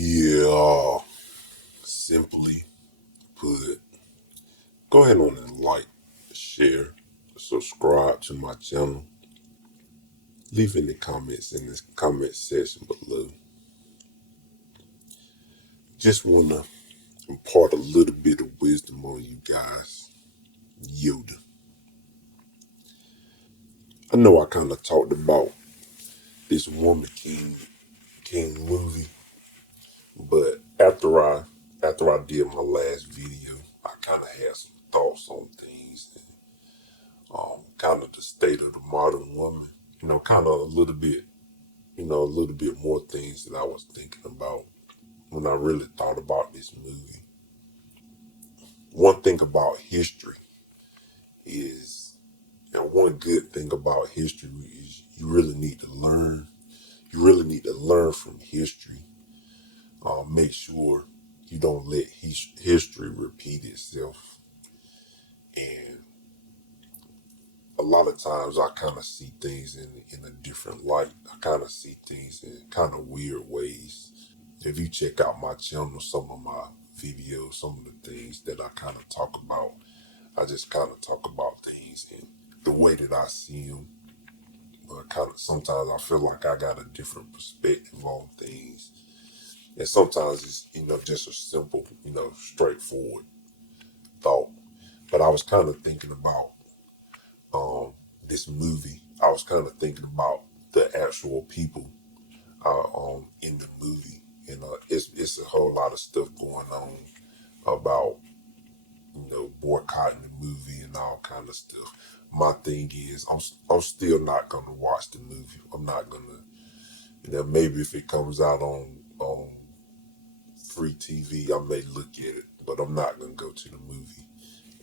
Yeah, simply put, go ahead on and like, share, subscribe to my channel. Leave any comments in this comment section below. Just want to impart a little bit of wisdom on you guys. Yoda. I know I kind of talked about this Woman King movie, but after I did my last video, I kind of had some thoughts on things, and kind of the state of the modern woman. Kind of a little bit more things that I was thinking about when I really thought about this movie. One thing about history is, and one good thing about history is you really need to learn. You really need to learn from history. Make sure you don't let history repeat itself. And a lot of times I kind of see things in a different light. I kind of see things in kind of weird ways. If you check out my channel, some of my videos, some of the things that I kind of talk about, I just kind of talk about things in the way that I see them. But kind of sometimes I feel like I got a different perspective on things. And sometimes it's, just a simple, straightforward thought. But I was kind of thinking about this movie. I was kind of thinking about the actual people in the movie. It's a whole lot of stuff going on about boycotting the movie and all kind of stuff. My thing is, I'm still not gonna watch the movie. I'm not gonna, maybe if it comes out on free TV, I may look at it, but I'm not gonna go to the movie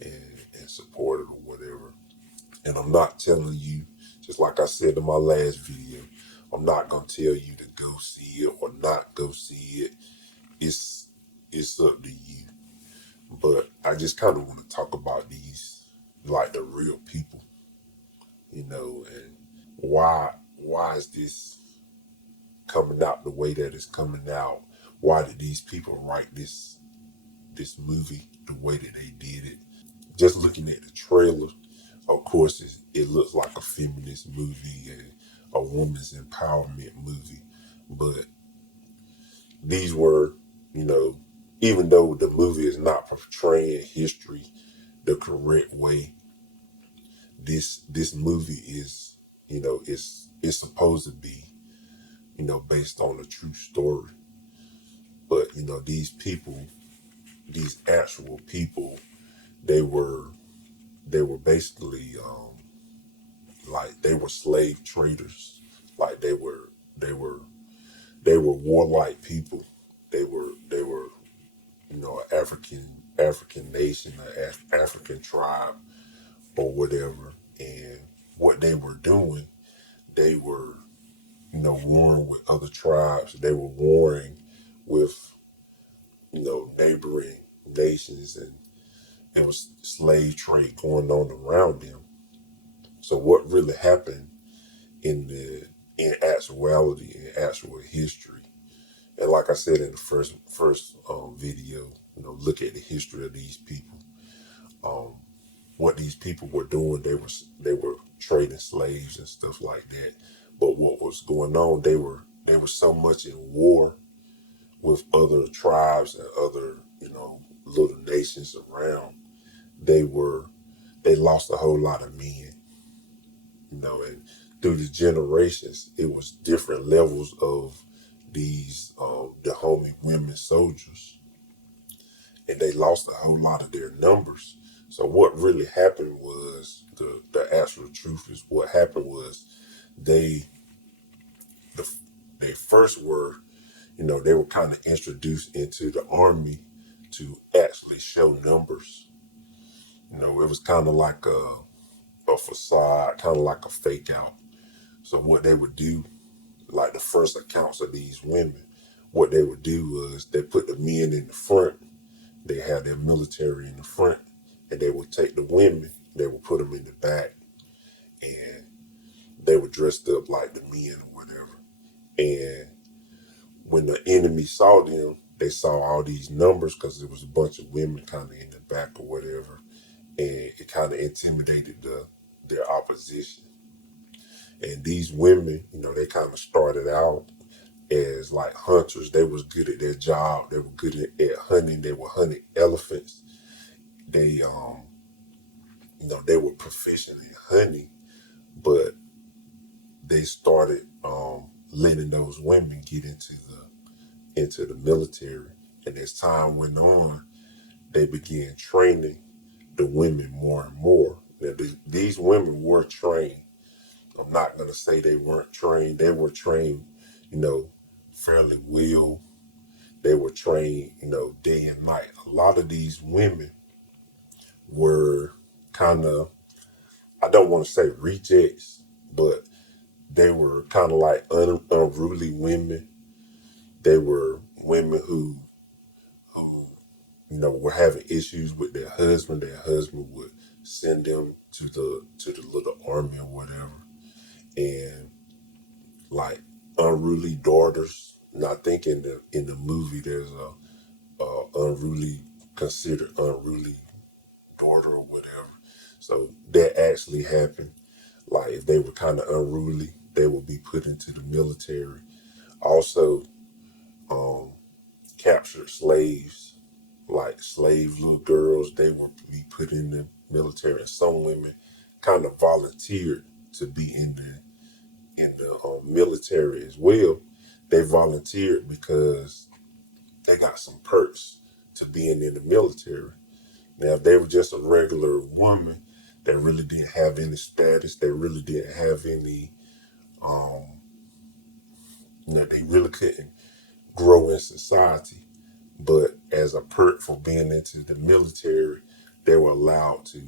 and support it or whatever. And I'm not telling you, just like I said in my last video, I'm not gonna tell you to go see it or not go see it. It's up to you. But I just kind of want to talk about these, like the real people, and why is this coming out the way that it's coming out? Why did these people write this movie the way that they did it? Just looking at the trailer, of course, it looks like a feminist movie and a woman's empowerment movie. But these were, you know, even though the movie is not portraying history the correct way, this movie is, it's supposed to be, based on a true story. But these actual people, they were basically like they were slave traders. Like they were warlike people. They were an African nation, an African tribe or whatever. And what they were doing, they were warring with other tribes. They were warring with neighboring nations, and there was slave trade going on around them. So what really happened in actuality, in actual history, and like I said in the first video, look at the history of these people. Um, what these people were doing, they were trading slaves and stuff like that. But what was going on, they were so much in war with other tribes and other little nations around. They lost a whole lot of men, and through the generations, it was different levels of these Dehomey women soldiers, and they lost a whole lot of their numbers. So what really happened was the actual truth is what happened was they the they first were they were kind of introduced into the army to actually show numbers. It was kind of like a facade, kind of like a fake out. So what they would do, like the first accounts of these women, what they would do was they put the men in the front. They had their military in the front, and they would take the women, they would put them in the back, and they were dressed up like the men or whatever. And when the enemy saw them, they saw all these numbers because there was a bunch of women kind of in the back or whatever, and it kind of intimidated their opposition. And these women, they kind of started out as like hunters. They was good at their job. They were good at hunting. They were hunting elephants. They they were proficient in hunting, but they started letting those women get into the military. And as time went on, they began training the women more and more. Now, these women were trained. I'm not going to say they weren't trained. They were trained, fairly well. They were trained, day and night. A lot of these women were kind of, I don't want to say rejects, but they were kind of like unruly women. They were women who were having issues with their husband. Their husband would send them to the little army or whatever, and like unruly daughters. And I think in the movie there's a unruly considered unruly daughter or whatever. So that actually happened. Like if they were kind of unruly, they would be put into the military. Also, um, captured slaves, like slave little girls, they would be put in the military. And some women kind of volunteered to be in the military as well. They volunteered because they got some perks to being in the military. Now, if they were just a regular woman that really didn't have any status, they really didn't have any, um, they really couldn't grow in society. But as a perk for being into the military, they were allowed to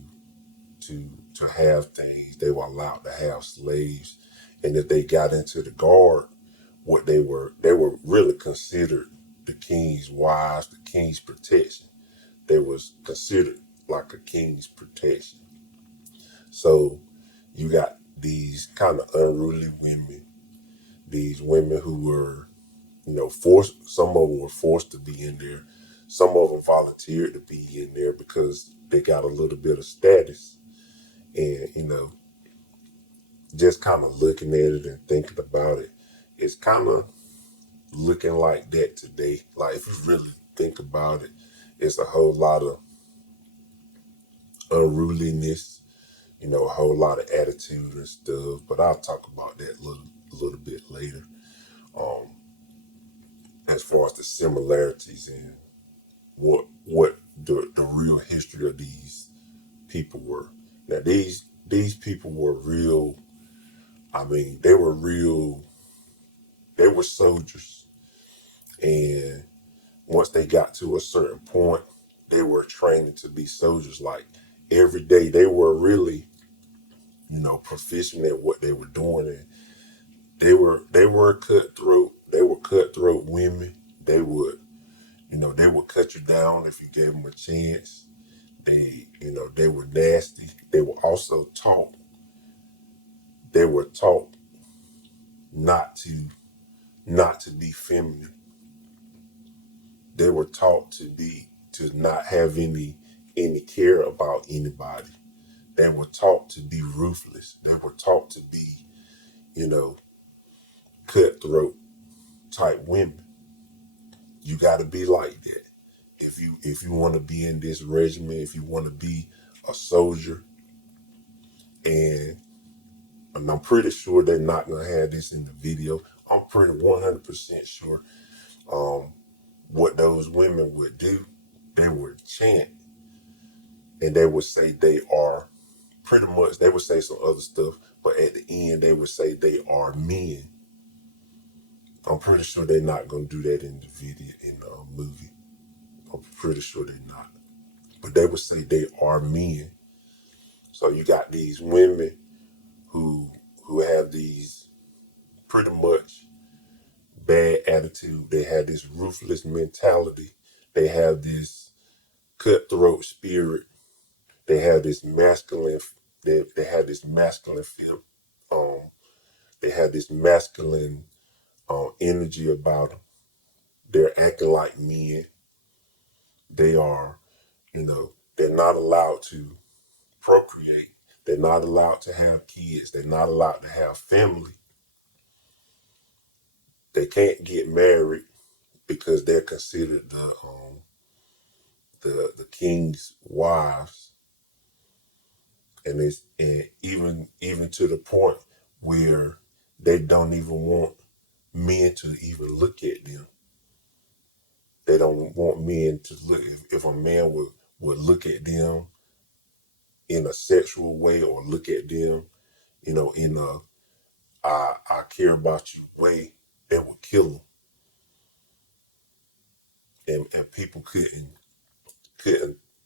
have things. They were allowed to have slaves, and if they got into the guard, what they were really considered the king's wives, the king's protection. They was considered like a king's protection. So you got these kind of unruly women, these women who were, forced, some of them were forced to be in there. Some of them volunteered to be in there because they got a little bit of status. And, just kind of looking at it and thinking about it, it's kind of looking like that today. Like if you really think about it, it's a whole lot of unruliness, a whole lot of attitude and stuff. But I'll talk about that a little bit later. Um, as far as the similarities and what the real history of these people were. Now these people were real. I mean, they were real. They were soldiers, and once they got to a certain point, they were training to be soldiers. Like every day, they were really, proficient at what they were doing, and they were cutthroat. They were cutthroat women. They would cut you down if you gave them a chance. They were nasty. They were also taught. They were taught not to be feminine. They were taught to not have any care about anybody. They were taught to be ruthless. They were taught to be, you know, cutthroat type women. You got to be like that. If you want to be in this regiment, if you want to be a soldier, and I'm pretty sure they're not gonna have this in the video. I'm pretty 100% sure what those women would do. They would chant, and they would say they are pretty much. They would say some other stuff, but at the end they would say they are men. I'm pretty sure they're not gonna do that in the video in the movie. I'm pretty sure they're not. But they would say they are men. So you got these women who have these pretty much bad attitude. They have this ruthless mentality. They have this cutthroat spirit. They have this masculine. They have this masculine feel. Um, they have this masculine energy about them. They're acting like men. They are, they're not allowed to procreate. They're not allowed to have kids. They're not allowed to have family. They can't get married because they're considered the king's wives, and even to the point where they don't even want men to even look at them. They don't want men to look. If a man would look at them in a sexual way, or look at them, in a I care about you way, they would kill them. And people couldn't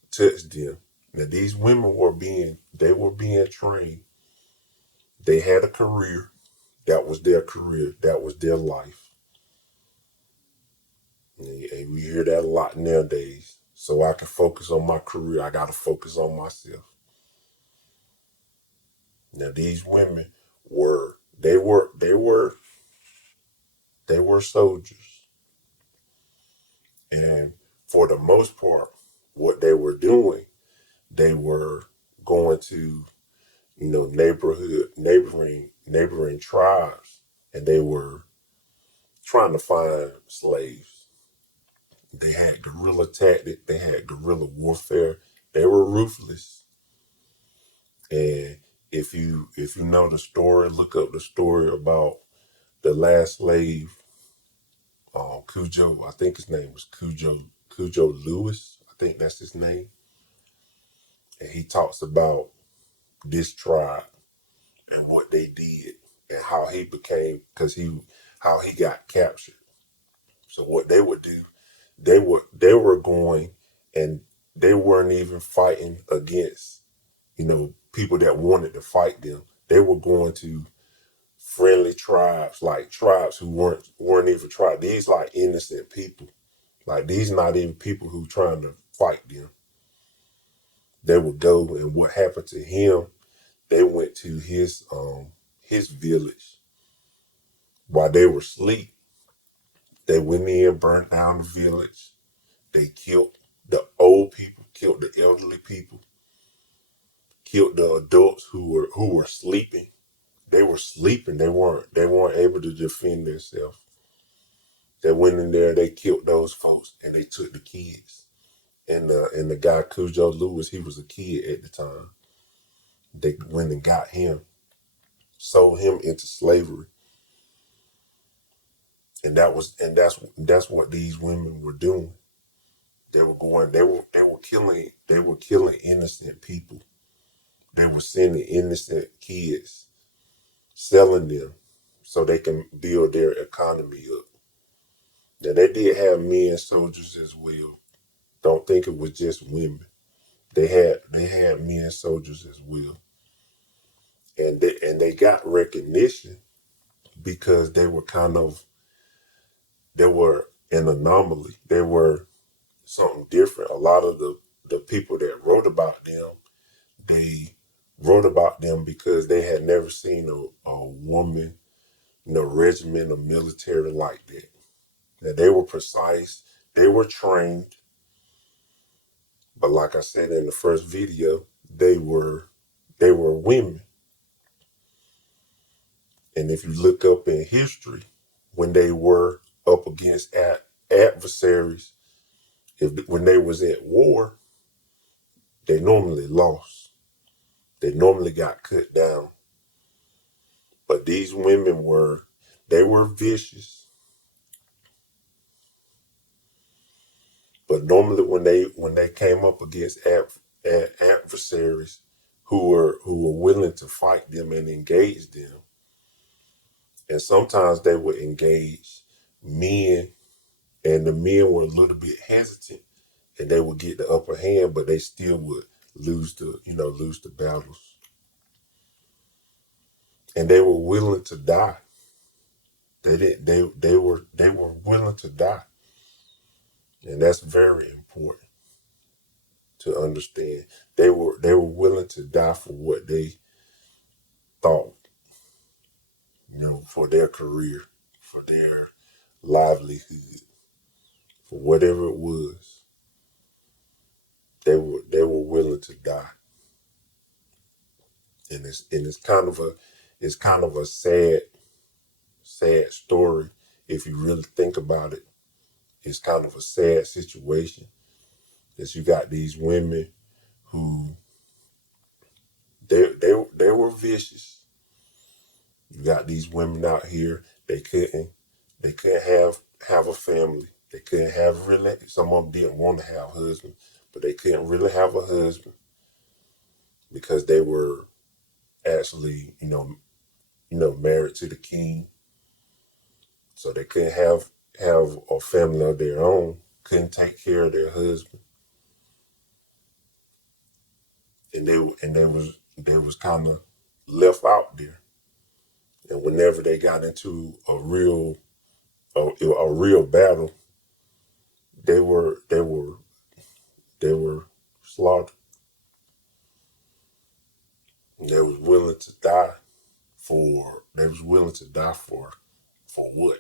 touch them. Now these women were being trained. They had a career. That was their career. That was their life. And we hear that a lot nowadays. So I can focus on my career, I gotta focus on myself. Now these women they were soldiers. And for the most part, what they were doing, they were going to, neighboring tribes, and they were trying to find slaves. They had guerrilla tactics, they had guerrilla warfare. They were ruthless. And if you know the story, look up the story about the last slave, Cujo. I think his name was Cujo Lewis. I think that's his name. And he talks about this tribe and what they did, and how he became, how he got captured. So what they would do, they were going, and they weren't even fighting against, people that wanted to fight them. They were going to friendly tribes, like tribes who weren't even tribes. These like innocent people. Like these not even people who trying to fight them. They would go, and what happened to him, they went to his village while they were asleep. They went in, burnt down the village. They killed the old people, killed the elderly people, killed the adults who were sleeping. They were sleeping. They weren't able to defend themselves. They went in there, they killed those folks, and they took the kids. And the guy Cujo Lewis, he was a kid at the time. They went and got him, sold him into slavery. And that's what these women were doing. They were killing innocent people. They were sending innocent kids, selling them so they can build their economy up. Now they did have men soldiers as well. Don't think it was just women. They had men soldiers as well. And they got recognition because they were an anomaly. They were something different. A lot of the people that wrote about them, they wrote about them because they had never seen a woman, regiment or military like that. Now they were precise, they were trained, but like I said in the first video, they were women. And if you look up in history, when they were up against adversaries, when they was at war, they normally lost. They normally got cut down. But these women they were vicious. But normally when they came up against adversaries who were willing to fight them and engage them, and sometimes they would engage men, and the men were a little bit hesitant, and they would get the upper hand, but they still would lose the battles. And they were willing to die. They were willing to die. And that's very important to understand. They were willing to die for what they thought, for their career, for their livelihood. for whatever it was, they were willing to die. And it's kind of a sad story if you really think about it. It's kind of a sad situation that you got these women who they were vicious. You got these women out here, they couldn't have a family. They couldn't have really, some of them didn't want to have husbands, but they couldn't really have a husband because they were actually, married to the king. So they couldn't have a family of their own, couldn't take care of their husband. And they was kind of left out there. And whenever they got into a real battle, they were slaughtered. And they was willing to die for what?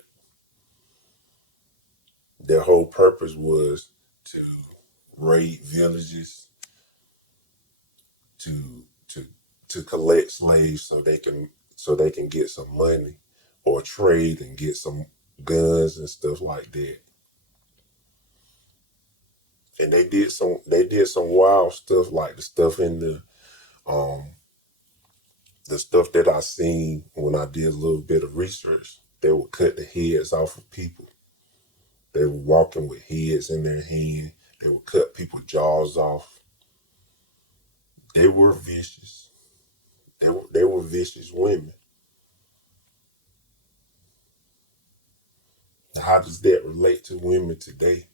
Their whole purpose was to raid villages, to to to collect slaves so they can get some money or trade and get some guns and stuff like that. And they did some wild stuff, like um the stuff that I seen when I did a little bit of research. They would cut the heads off of people. They were walking with heads in their hand. They would cut people's jaws off. They were vicious. They were vicious women. How does that relate to women today?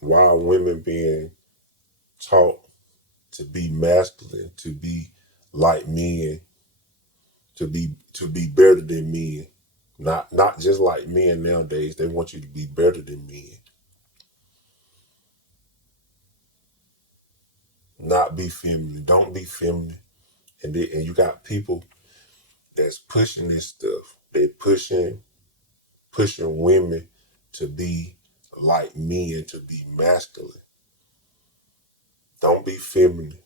Why are women being taught to be masculine, to be like men, to be better than men? Not just like men nowadays. They want you to be better than men. Not be feminine. Don't be feminine. And you got people that's pushing this stuff. They're pushing women to be like men, to be masculine. Don't be feminine,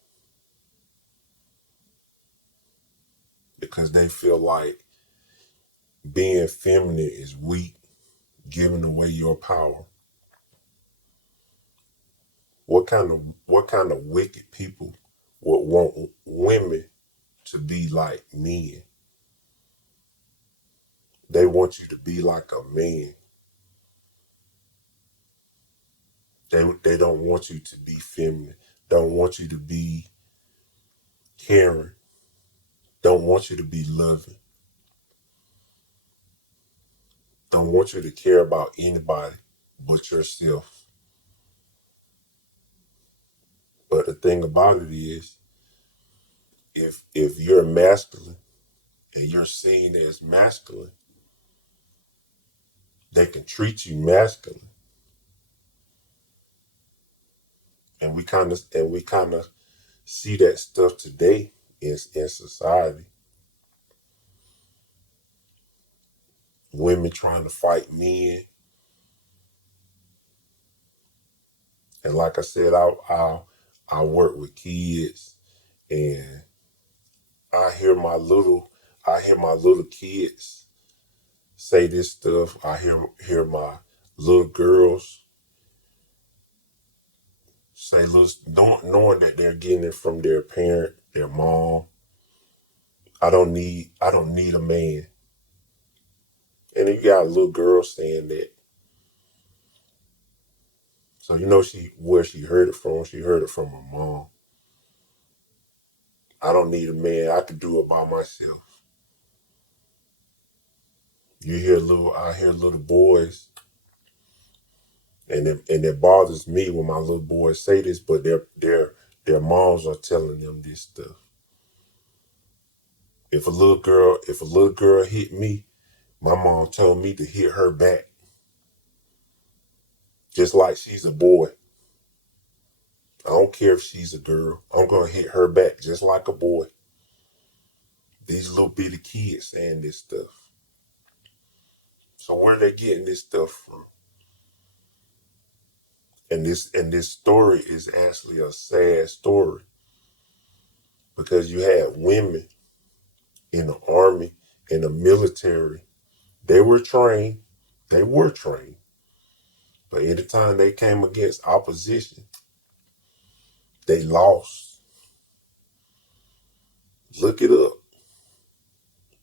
because they feel like being feminine is weak, giving away your power. What kind of wicked people would want women to be like men? They want you to be like a man. They don't want you to be feminine. Don't want you to be caring. Don't want you to be loving. Don't want you to care about anybody but yourself. But the thing about it is, if you're masculine and you're seen as masculine, they can treat you masculine. And we kind of see that stuff today in society. Women trying to fight men. And like I said, I work with kids, and I hear my little I hear my little kids say this stuff. I hear my little girls say, knowing that they're getting it from their parent, their mom. I don't need a man. And you got a little girl saying that. So where she heard it from. She heard it from her mom. I don't need a man. I can do it by myself. I hear little boys, and it bothers me when my little boys say this, but their moms are telling them this stuff. If a little girl hit me, my mom told me to hit her back, just like she's a boy. I don't care if she's a girl. I'm gonna hit her back just like a boy. These little bitty kids saying this stuff. So where are they getting this stuff from? And this story is actually a sad story because you had women in the army, in the military. They were trained. They were trained. But anytime they came against opposition, they lost. Look it up.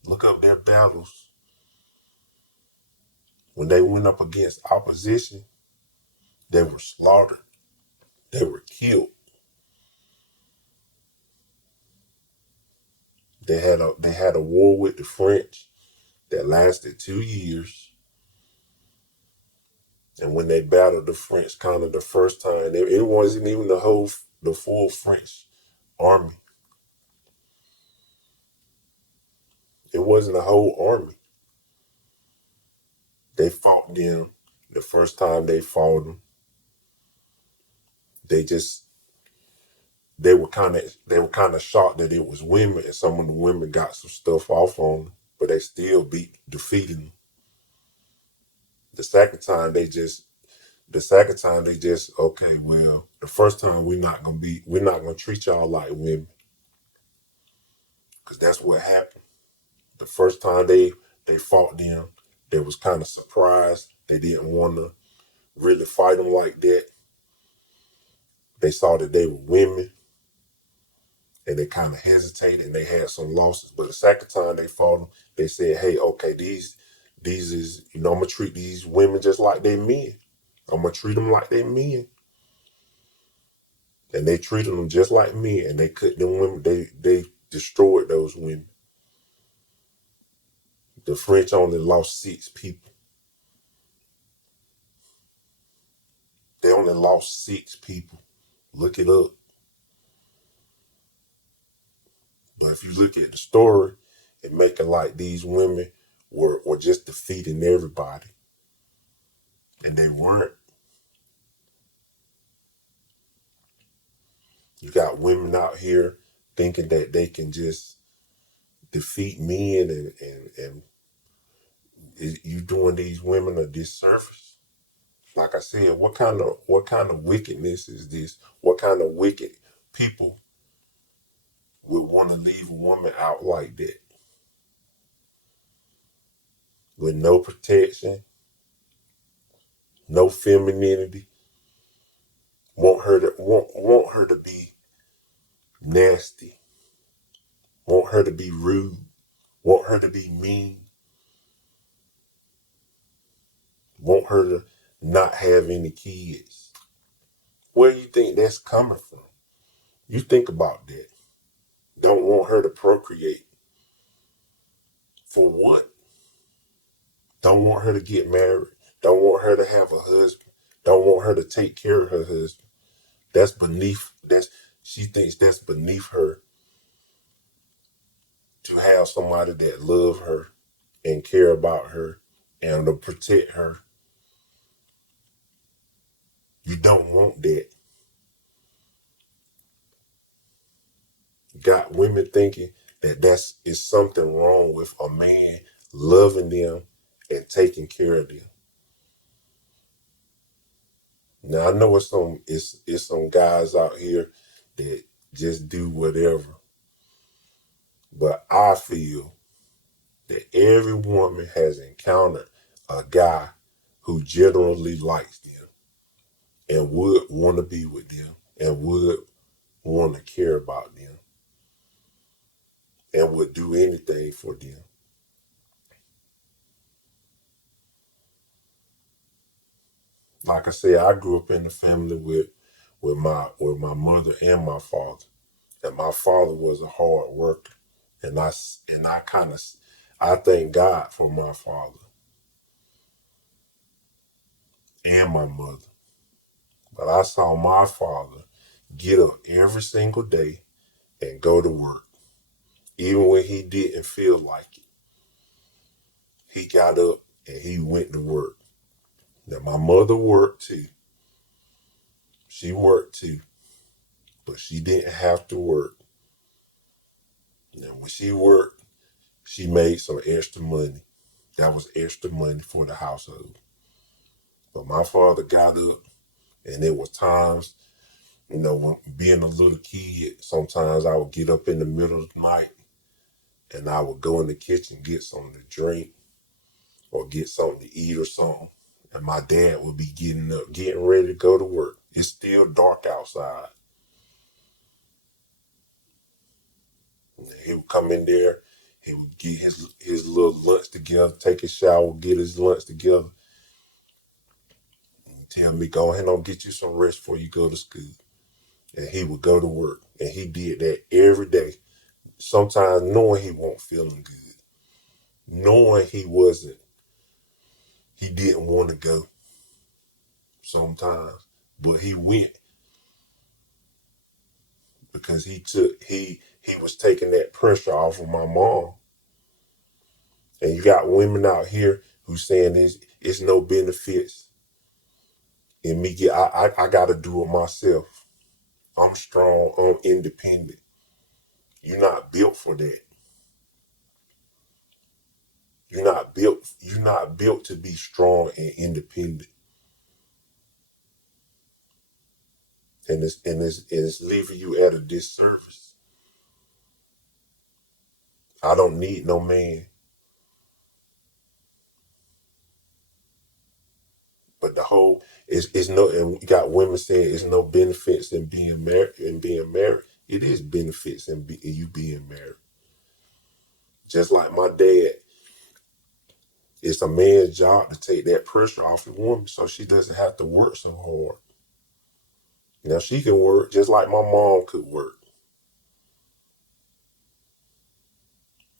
Look up their battles. When they went up against opposition, they were slaughtered. They were killed. They had a war with the French that lasted 2 years. And when they battled the French kind of the first time, it wasn't even the full French army. It wasn't a whole army. They fought them. The first time they fought them, they just they were kind of shocked that it was women, and some of the women got some stuff off on them, but they still defeated them. The second time they just okay, well, the first time we're not gonna treat y'all like women, because that's what happened. The first time they fought them, they was kind of surprised. They didn't want to really fight them like that. They saw that they were women, and they kind of hesitated, and they had some losses. But the second time they fought them, they said, "Hey, okay, these is I'm gonna treat these women just like they men. I'm gonna treat them like they men." And they treated them just like men, and they cut them women. They destroyed those women. The French only lost 6 people. They only lost 6 people. Look it up. But if you look at the story, it make it like these women were just defeating everybody. And they weren't. You got women out here thinking that they can just defeat men, and you doing these women a disservice. Like I said, what kind of wickedness is this? What kind of wicked people would want to leave a woman out like that with no protection, no femininity? Want her to be nasty, want her to be rude, want her to be mean, want her to not have any kids. Where do you think that's coming from? You think about that. Don't want her to procreate. For what? Don't want her to get married. Don't want her to have a husband. Don't want her to take care of her husband. She thinks that's beneath her to have somebody that love her and care about her and to protect her. You don't want that. Got women thinking that is something wrong with a man loving them and taking care of them. Now I know it's some guys out here that just do whatever, but I feel that every woman has encountered a guy who generally likes them and would want to be with them and would want to care about them and would do anything for them. Like I said, I grew up in a family with my mother and my father, and my father was a hard worker, and I thank God for my father and my mother. But I saw my father get up every single day and go to work, even when he didn't feel like it. He got up and he went to work. Now my mother worked too. She worked too, but she didn't have to work. Now when she worked, she made some extra money. That was extra money for the household. But my father got up, and there were times, when being a little kid, sometimes I would get up in the middle of the night and I would go in the kitchen, get something to drink or get something to eat or something. And my dad would be getting up, getting ready to go to work. It's still dark outside. And he would come in there, he would get his little lunch together, take a shower, get his lunch together, and tell me, go ahead and get you some rest before you go to school. And he would go to work. And he did that every day. Sometimes knowing he wasn't feeling good. Knowing he didn't want to go sometimes. But he went because he was taking that pressure off of my mom. And you got women out here who saying it's no benefits in me. I gotta do it myself. I'm strong, I'm independent. You're not built for that. You're not built to be strong and independent. And it's leaving you at a disservice. I don't need no man. But the whole is no, and we got women saying it's no benefits in being married. It is benefits in you being married. Just like my dad, it's a man's job to take that pressure off the woman so she doesn't have to work so hard. Now she can work just like my mom could work,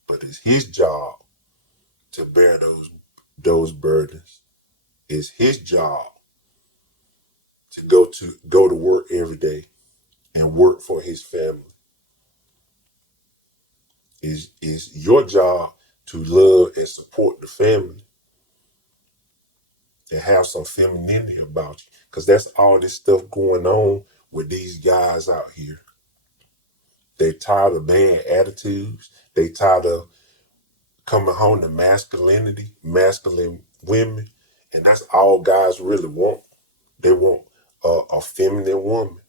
but it's his job to bear those burdens. It's his job to go to work every day and work for his family. Is your job to love and support the family and have some femininity about you. Because that's all this stuff going on with these guys out here. They tired of bad attitudes. They tired of coming home to masculinity, masculine women. And that's all guys really want. They want a feminine woman.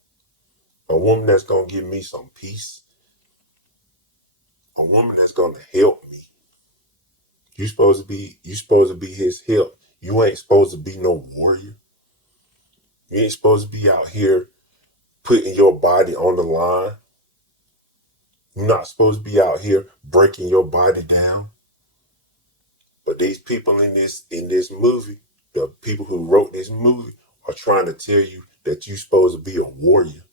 A woman that's going to give me some peace. A woman that's going to help me. You supposed to be his help. You ain't supposed to be no warrior. You ain't supposed to be out here putting your body on the line. You're not supposed to be out here breaking your body down. But these people in this movie, the people who wrote this movie, are trying to tell you that you're supposed to be a warrior.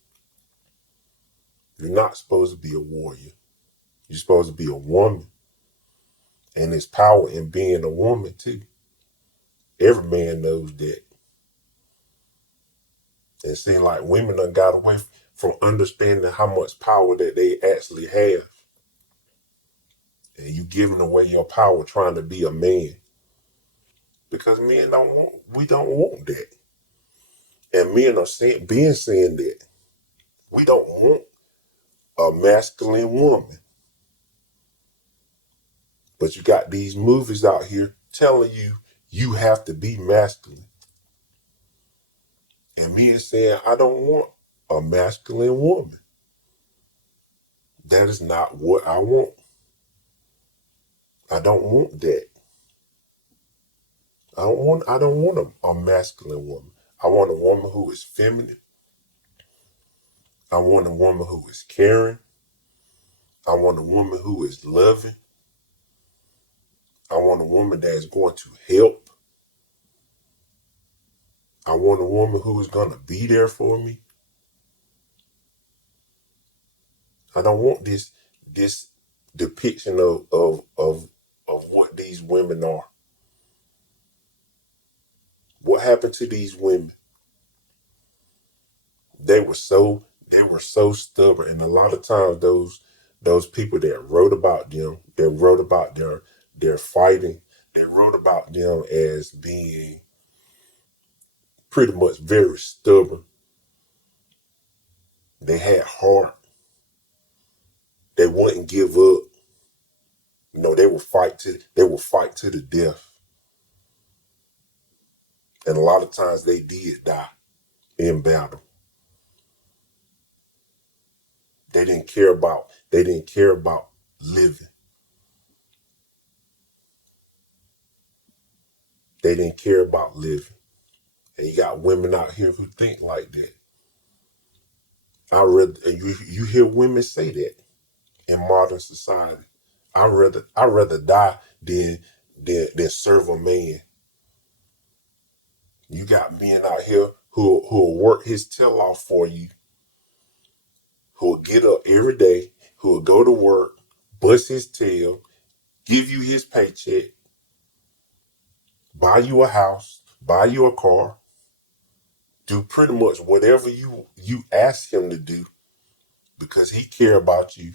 You're not supposed to be a warrior. You're supposed to be a woman. And there's power in being a woman too. Every man knows that. It seems like women done got away from understanding how much power that they actually have. And you giving away your power trying to be a man. Because we don't want that. And men are saying that. We don't want a masculine woman. But you got these movies out here telling you have to be masculine. And men saying, I don't want a masculine woman. That is not what I want. I don't want that. I don't want a masculine woman. I want a woman who is feminine. I want a woman who is caring. I want a woman who is loving. I want a woman that is going to help. I want a woman who is going to be there for me. I don't want this depiction of what these women are. What happened to these women? They were so stubborn, and a lot of times those people that wrote about them, that wrote about their fighting, they wrote about them as being pretty much very stubborn. They had heart. They wouldn't give up. They will fight to the death. And a lot of times they did die in battle. They didn't care about living. They didn't care about living. And you got women out here who think like that. And you hear women say that in modern society. I rather die than serve a man. You got men out here who'll work his tail off for you, who'll get up every day, who'll go to work, bust his tail, give you his paycheck, buy you a house, buy you a car, do pretty much whatever you ask him to do because he care about you,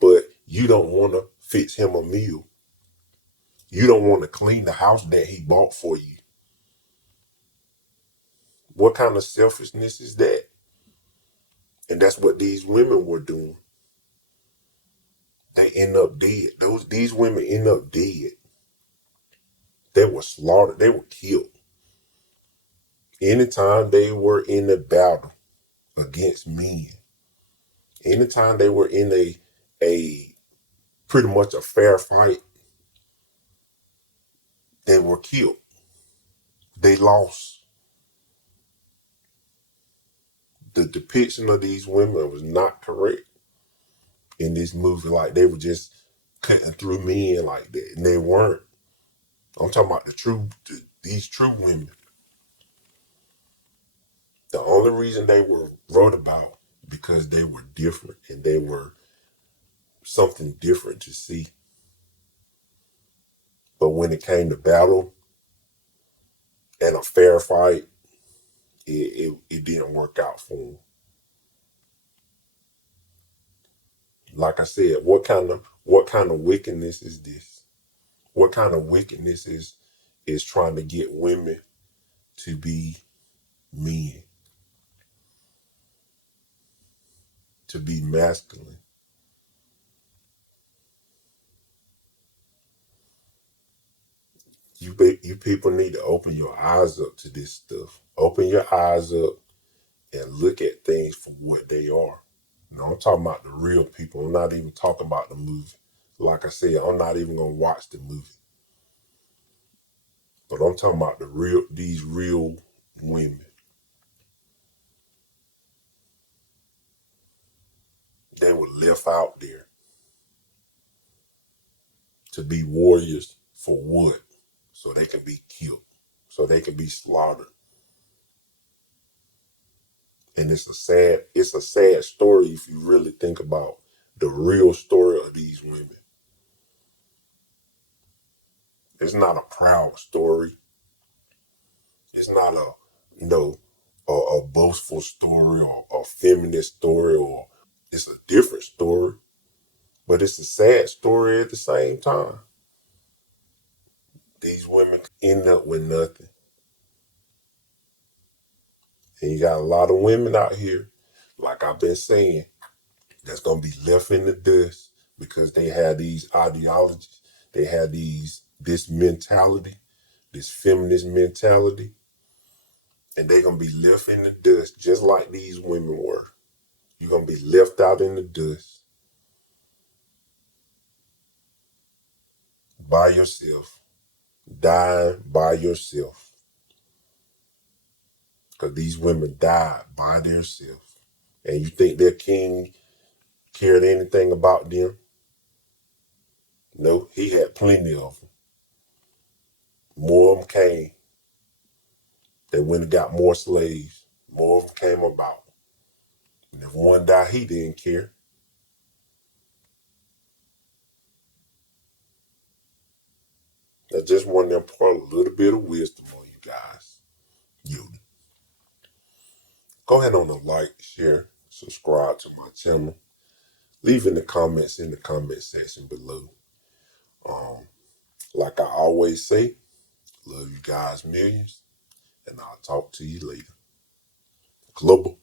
but you don't want to fix him a meal. You don't want to clean the house that he bought for you. What kind of selfishness is that? And that's what these women were doing. They end up dead. These women end up dead. They were slaughtered. They were killed. Anytime they were in a battle against men, anytime they were in a pretty much a fair fight, they were killed. They lost. The depiction of these women was not correct in this movie. Like they were just cutting through men like that, and they weren't. I'm talking about these true women. The only reason they were wrote about because they were different and they were something different to see. But when it came to battle and a fair fight, it didn't work out for them. Like I said, what kind of wickedness is this? What kind of wickedness is trying to get women to be men, to be masculine? You people need to open your eyes up to this stuff. Open your eyes up and look at things for what they are. No, I'm talking about the real people. I'm not even talking about the movie. Like I said, I'm not even gonna watch the movie. But I'm talking about these real women. They were left out there to be warriors for what? So they can be killed. So they can be slaughtered. And it's a sad story if you really think about the real story of these women. It's not a proud story. It's not a boastful story or a feminist story, or it's a different story, but it's a sad story at the same time. These women end up with nothing. And you got a lot of women out here, like I've been saying, that's going to be left in the dust because they had these ideologies. They had this mentality, this feminist mentality, and they're going to be left in the dust just like these women were. You're going to be left out in the dust by yourself, dying by yourself. Because these women died by themselves. And you think their king cared anything about them? No, he had plenty of them. More of them came. They went and got more slaves. More of them came about. And if one died, he didn't care. I just wanted to impart a little bit of wisdom on you guys. Go ahead on and like, share, subscribe to my channel. Leave in the comments in the comment section below. Like I always say, love you guys millions, and I'll talk to you later. Global.